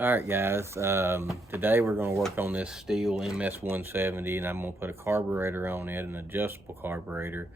Alright guys, today we're going to work on this Stihl MS-170, and I'm going to put a carburetor on it, an adjustable carburetor.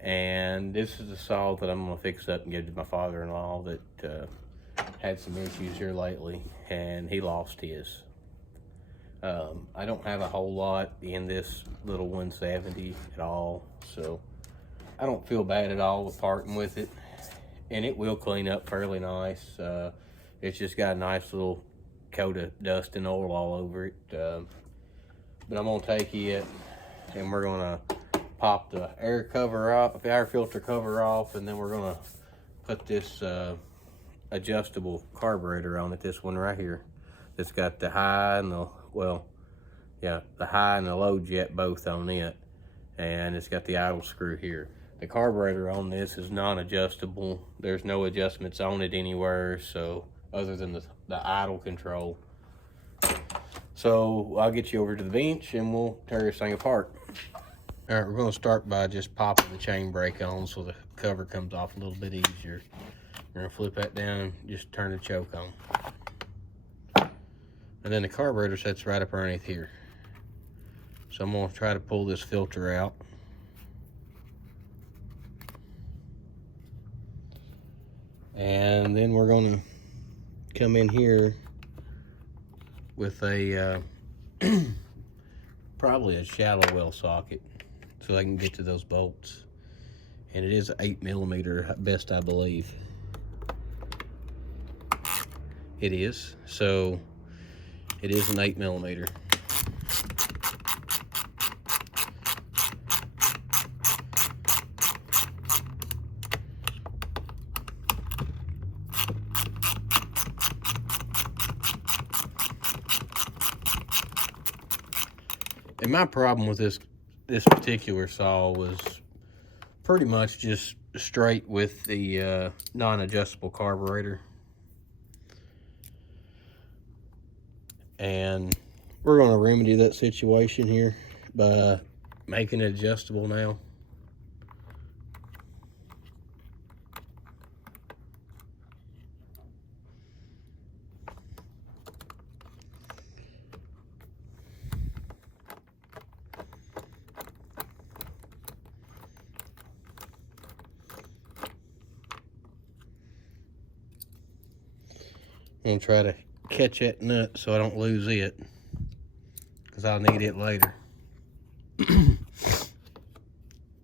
And this is the saw that I'm going to fix up and give to my father-in-law that had some issues here lately, and he lost his. I don't have a whole lot in this little 170 at all, so I don't feel bad at all with parting with it. And it will clean up fairly nice. It's just got a nice little coat of dust and oil all over it. But I'm gonna take it and we're gonna pop the air cover off, the air filter cover off, and then we're gonna put this adjustable carburetor on it. This one right here. It's got the high and the high and the low jet both on it, and it's got the idle screw here. The carburetor on this is non-adjustable. There's no adjustments on it anywhere, so other than the idle control. So I'll get you over to the bench and we'll tear this thing apart. All right, we're gonna start by just popping the chain brake on so the cover comes off a little bit easier. We're gonna flip that down, just turn the choke on. And then the carburetor sits right up underneath here. So I'm gonna try to pull this filter out. And then we're gonna come in here with a probably a shallow well socket so I can get to those bolts. And it is 8mm at best, I believe. It is, so it is an 8mm. And my problem with this particular saw was pretty much just straight with the non-adjustable carburetor. And we're going to remedy that situation here by making it adjustable now. I'm going to try to catch that nut so I don't lose it, because I'll need it later.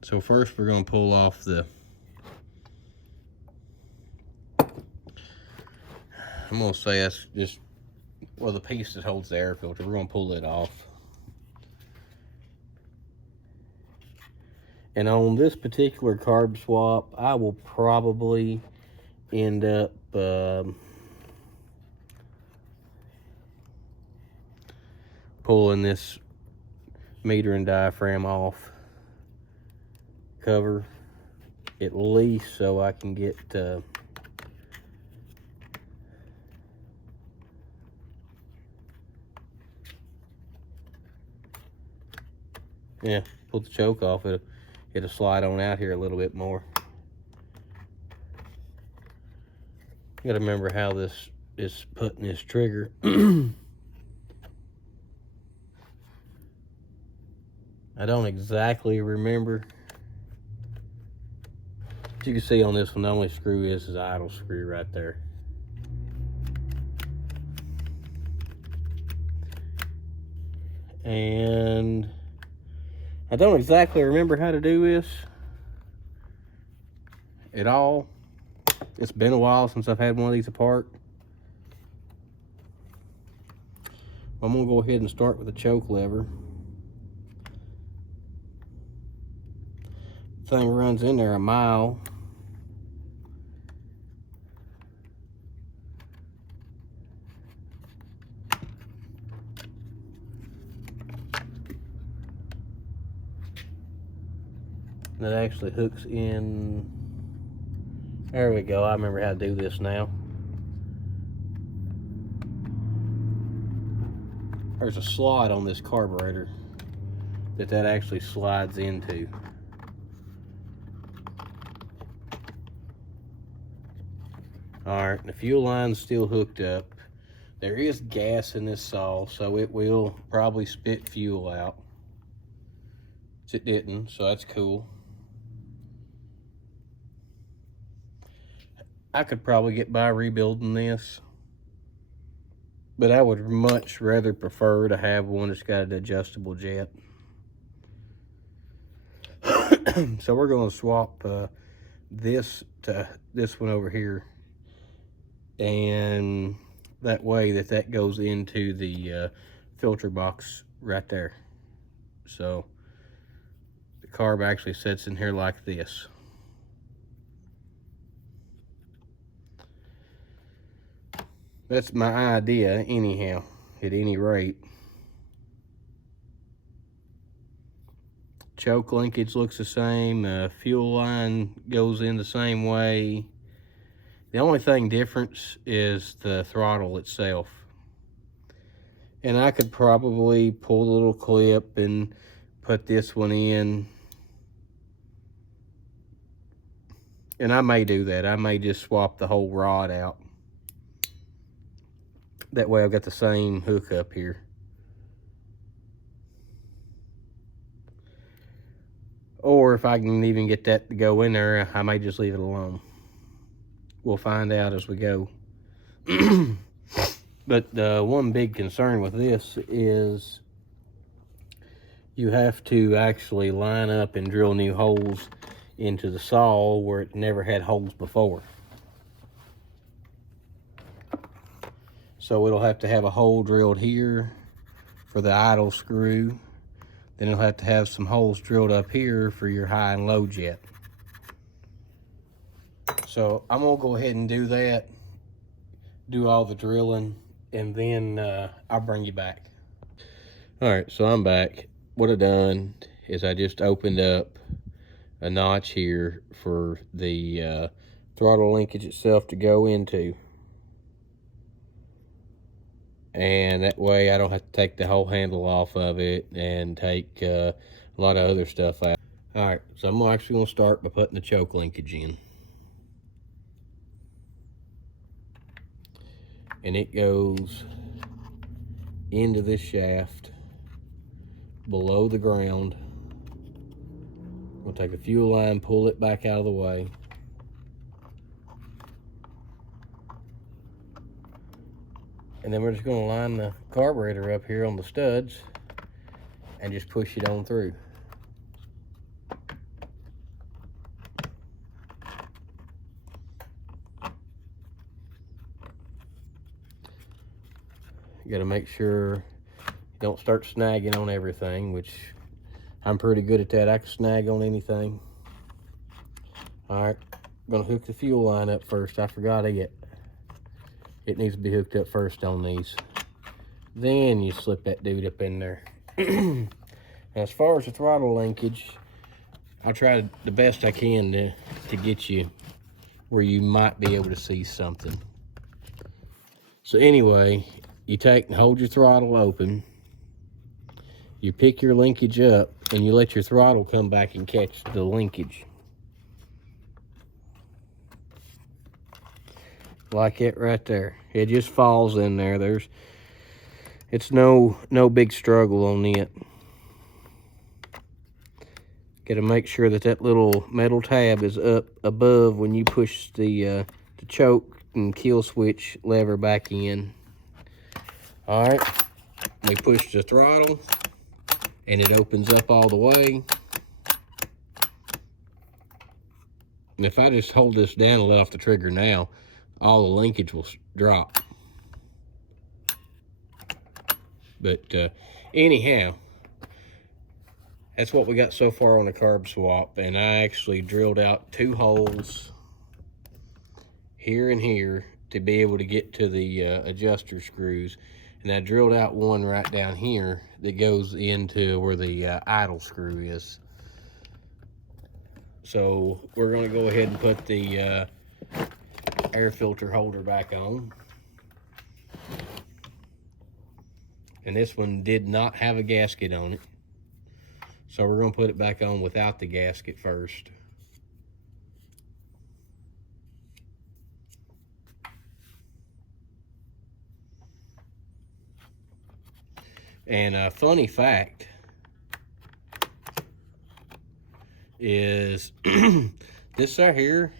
So first we're going to pull off the, I'm going to say that's just, well, the piece that holds the air filter. We're going to pull it off. And on this particular carb swap, I will probably end up pulling this meter and diaphragm off cover, at least so I can get pull the choke off. It'll slide on out here a little bit more. You gotta remember how this is putting this trigger. I don't exactly remember. As you can see on this one, the only screw is the idle screw right there. And I don't exactly remember how to do this at all. It's been a while since I've had one of these apart. I'm gonna go ahead and start with the choke lever. Thing runs in there a mile. That actually hooks in. There we go. I remember how to do this now. There's a slot on this carburetor that actually slides into. All right, the fuel line's still hooked up. There is gas in this saw, so it will probably spit fuel out. It didn't, so that's cool. I could probably get by rebuilding this, but I would much rather prefer to have one that's got an adjustable jet. So we're going to swap this to this one over here, and that way that goes into the filter box right there. So the carb actually sits in here like this. That's my idea anyhow, at any rate. Choke linkage looks the same. Fuel line goes in the same way. The only thing difference is the throttle itself. And I could probably pull the little clip and put this one in. And I may do that. I may just swap the whole rod out. That way I've got the same hookup here. Or if I can even get that to go in there, I may just leave it alone. We'll find out as we go. But one big concern with this is you have to actually line up and drill new holes into the saw where it never had holes before. So it'll have to have a hole drilled here for the idle screw. Then it'll have to have some holes drilled up here for your high and low jet. So I'm gonna go ahead and do that, do all the drilling, and then I'll bring you back. All right, so I'm back. What I've done is I just opened up a notch here for the throttle linkage itself to go into. And that way I don't have to take the whole handle off of it and take a lot of other stuff out. All right, so I'm actually gonna start by putting the choke linkage in. And it goes into this shaft below the ground. We'll take a fuel line, pull it back out of the way. And then we're just gonna line the carburetor up here on the studs and just push it on through. You gotta make sure you don't start snagging on everything, which I'm pretty good at that. I can snag on anything. All right, I'm gonna hook the fuel line up first. I forgot it. It needs to be hooked up first on these. Then you slip that dude up in there. As far as the throttle linkage, I tried the best I can to get you where you might be able to see something. So anyway, you take and hold your throttle open. You pick your linkage up and you let your throttle come back and catch the linkage. Like it right there. It just falls in there. It's no big struggle on it. Got to make sure that little metal tab is up above when you push the choke and kill switch lever back in. All right, we push the throttle and it opens up all the way. And if I just hold this down and let off the trigger now, all the linkage will drop. But anyhow, that's what we got so far on the carb swap. And I actually drilled out 2 holes here and here to be able to get to the adjuster screws. And I drilled out one right down here that goes into where the idle screw is. So we're gonna go ahead and put the air filter holder back on. And this one did not have a gasket on it. So we're gonna put it back on without the gasket first. And a funny fact is this right here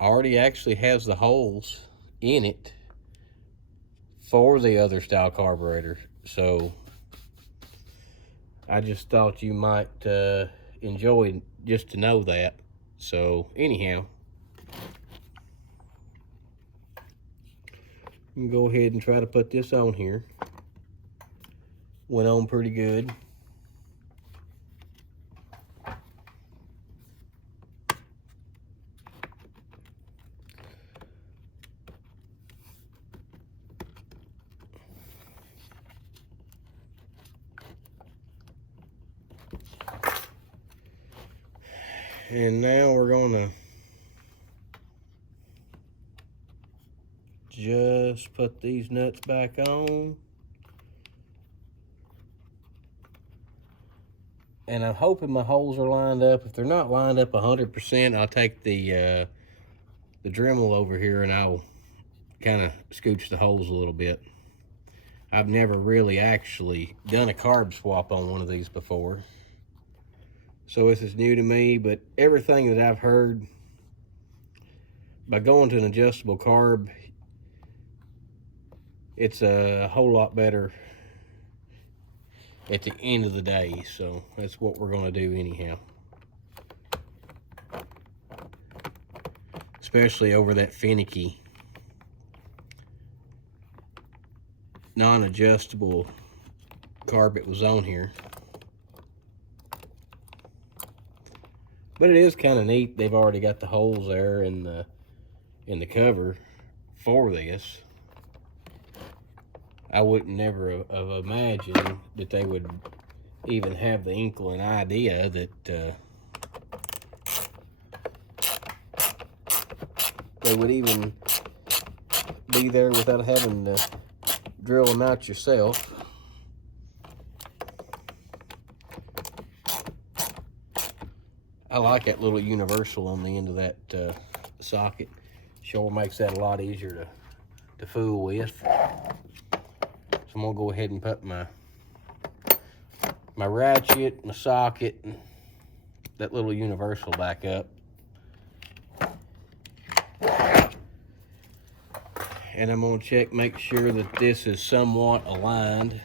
already actually has the holes in it for the other style carburetor. So I just thought you might enjoy just to know that. So anyhow, you can go ahead and try to put this on here. Went on pretty good. And now we're gonna just put these nuts back on. And I'm hoping my holes are lined up. If they're not lined up 100%, I'll take the Dremel over here and I'll kind of scooch the holes a little bit. I've never really actually done a carb swap on one of these before, so this is new to me, but everything that I've heard, by going to an adjustable carb, it's a whole lot better at the end of the day. So that's what we're going to do anyhow, especially over that finicky non-adjustable carb that was on here. But it is kind of neat. They've already got the holes there in the cover for this. I wouldn't never have imagined that they would even have the inkling idea that they would even be there without having to drill them out yourself. I like that little universal on the end of that socket. Sure makes that a lot easier to fool with. So I'm gonna go ahead and put my ratchet, my socket, and that little universal back up. And I'm gonna check, make sure that this is somewhat aligned.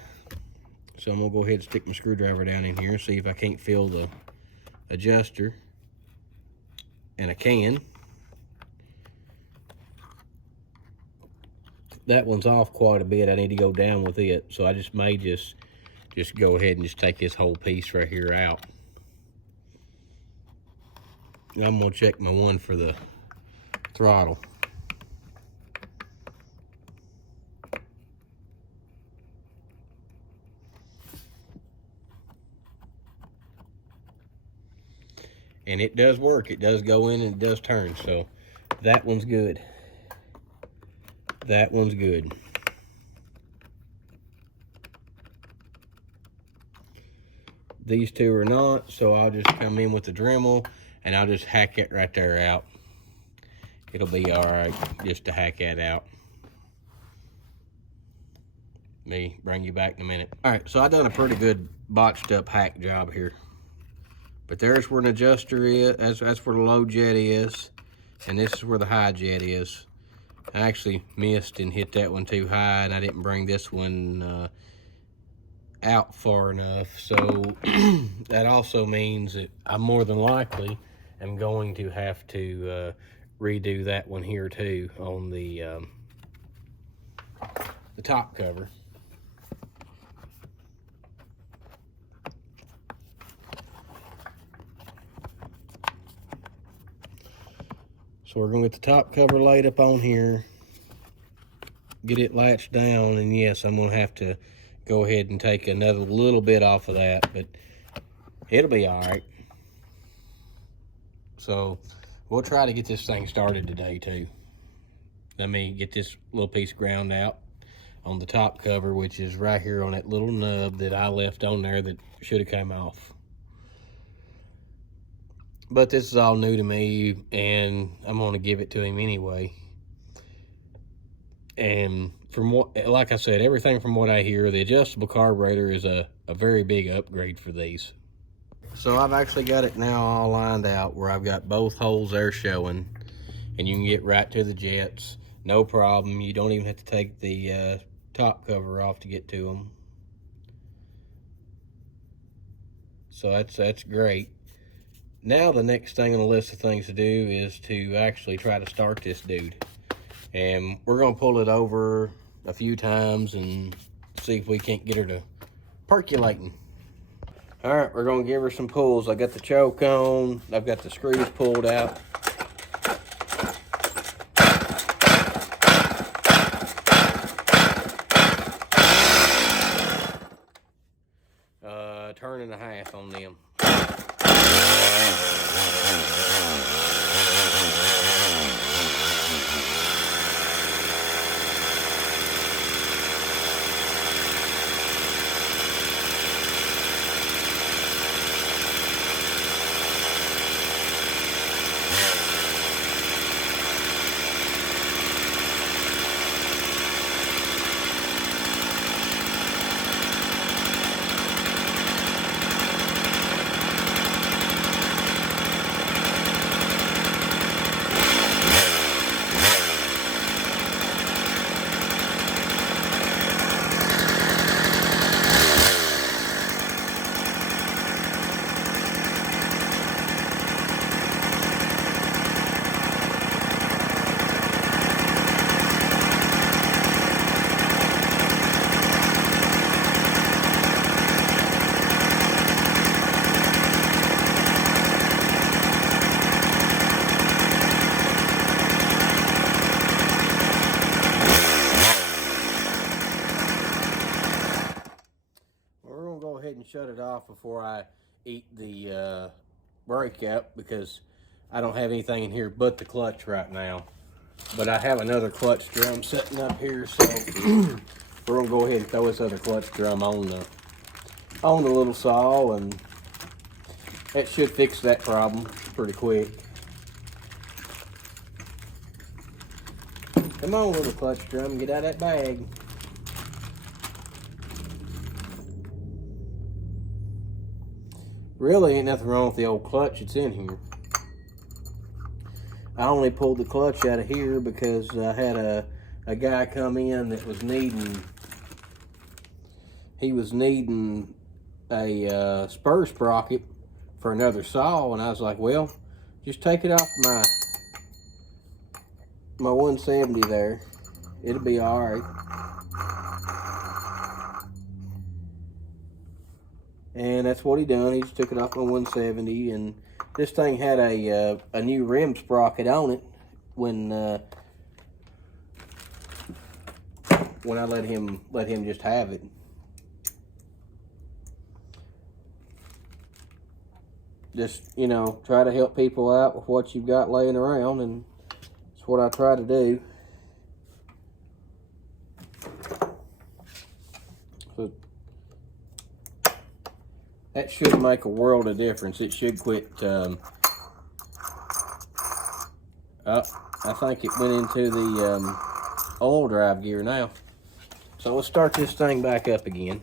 So I'm gonna go ahead and stick my screwdriver down in here, see if I can't feel the adjuster. And I can. That one's off quite a bit. I need to go down with it. So I just may just go ahead and just take this whole piece right here out. And I'm gonna check my one for the throttle. And it does work. It does go in and it does turn. So that one's good. That one's good. These two are not, so I'll just come in with the Dremel and I'll just hack it right there out. It'll be all right just to hack that out. Me bring you back in a minute. All right, so I've done a pretty good botched up hack job here. But there's where an adjuster is, that's where the low jet is, and this is where the high jet is. I actually missed and hit that one too high, and I didn't bring this one out far enough. So that also means that I more than likely am going to have to redo that one here too on the top cover. So we're gonna get the top cover laid up on here, get it latched down, and yes, I'm gonna have to go ahead and take another little bit off of that, but it'll be all right. So we'll try to get this thing started today too. Let me get this little piece ground out on the top cover, which is right here on that little nub that I left on there that should have come off. But this is all new to me, and I'm gonna give it to him anyway. And from what, like I said, everything from what I hear, the adjustable carburetor is a very big upgrade for these. So I've actually got it now all lined out where I've got both holes there showing, and you can get right to the jets, no problem. You don't even have to take the top cover off to get to them. So that's great. Now the next thing on the list of things to do is to actually try to start this dude. And we're gonna pull it over a few times and see if we can't get her to percolating. All right, we're gonna give her some pulls. I got the choke on, I've got the screws pulled out. Turn and a half on them. And shut it off before I eat the brake up, because I don't have anything in here but the clutch right now. But I have another clutch drum sitting up here, so we're gonna go ahead and throw this other clutch drum on the little saw, and that should fix that problem pretty quick. Come on, little clutch drum, get out of that bag. Really ain't nothing wrong with the old clutch that's in here. I only pulled the clutch out of here because I had a guy come in that was needing, he was needing a spur sprocket for another saw, and I was like, well, just take it off my 170 there. It'll be all right. And that's what he done. He just took it off my 170, and this thing had a new rim sprocket on it when I let him just have it. Just, you know, try to help people out with what you've got laying around, and that's what I try to do. So that should make a world of difference. It should quit. I think it went into the oil drive gear now. So let's start this thing back up again.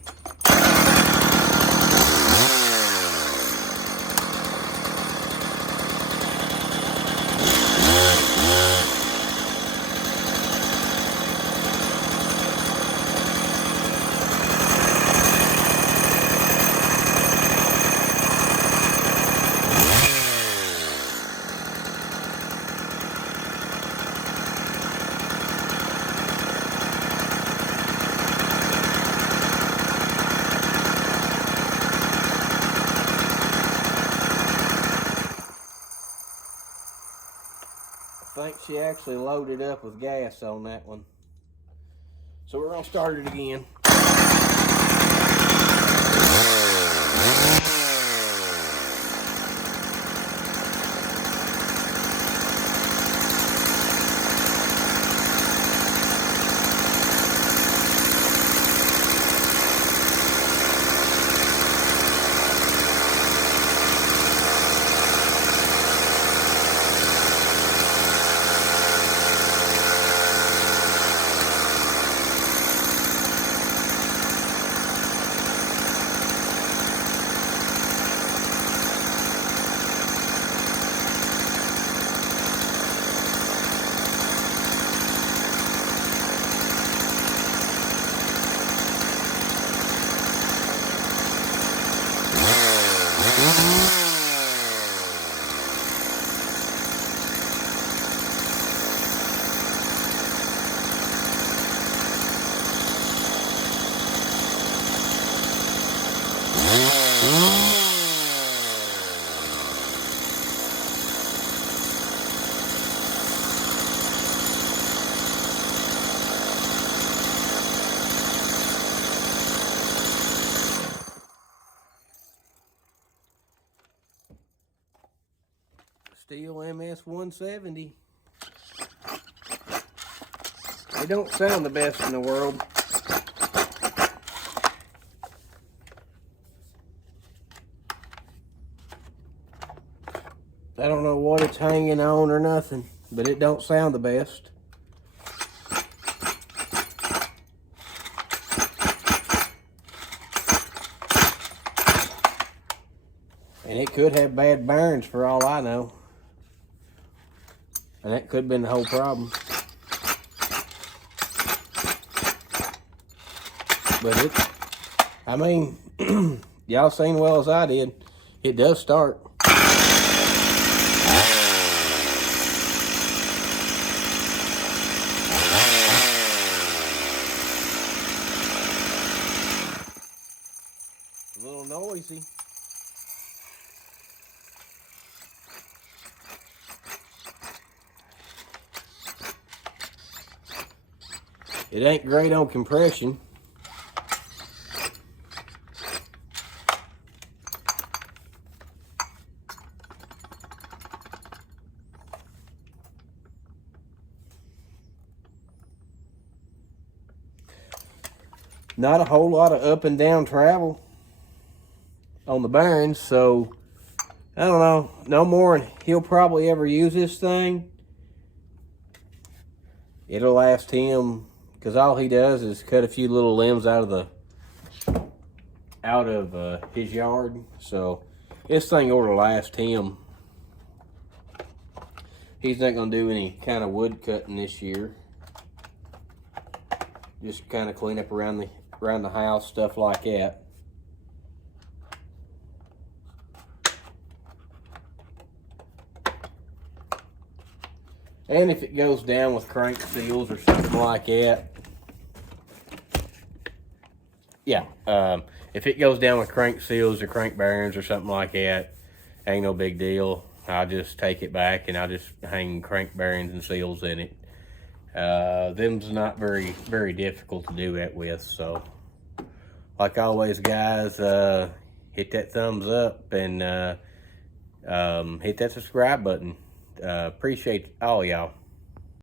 I think she actually loaded up with gas on that one. So we're gonna start it again. Stihl MS-170. It don't sound the best in the world. I don't know what it's hanging on or nothing, but it don't sound the best. And it could have bad bearings for all I know. And that could have been the whole problem. But it, I mean, y'all seen well as I did, it does start. A little noisy. It ain't great on compression. Not a whole lot of up and down travel on the bearings, so I don't know, no more than he'll probably ever use this thing. It'll last him, because all he does is cut a few little limbs out of his yard, so this thing ought to last him. He's not going to do any kind of wood cutting this year. Just kind of clean up around the house, stuff like that. And if it goes down with crank seals or something like that, yeah, if it goes down with crank seals or crank bearings or something like that, ain't no big deal. I'll just take it back and I'll just hang crank bearings and seals in it. Them's not very difficult to do that with. So, like always, guys, hit that thumbs up and hit that subscribe button. Appreciate all y'all.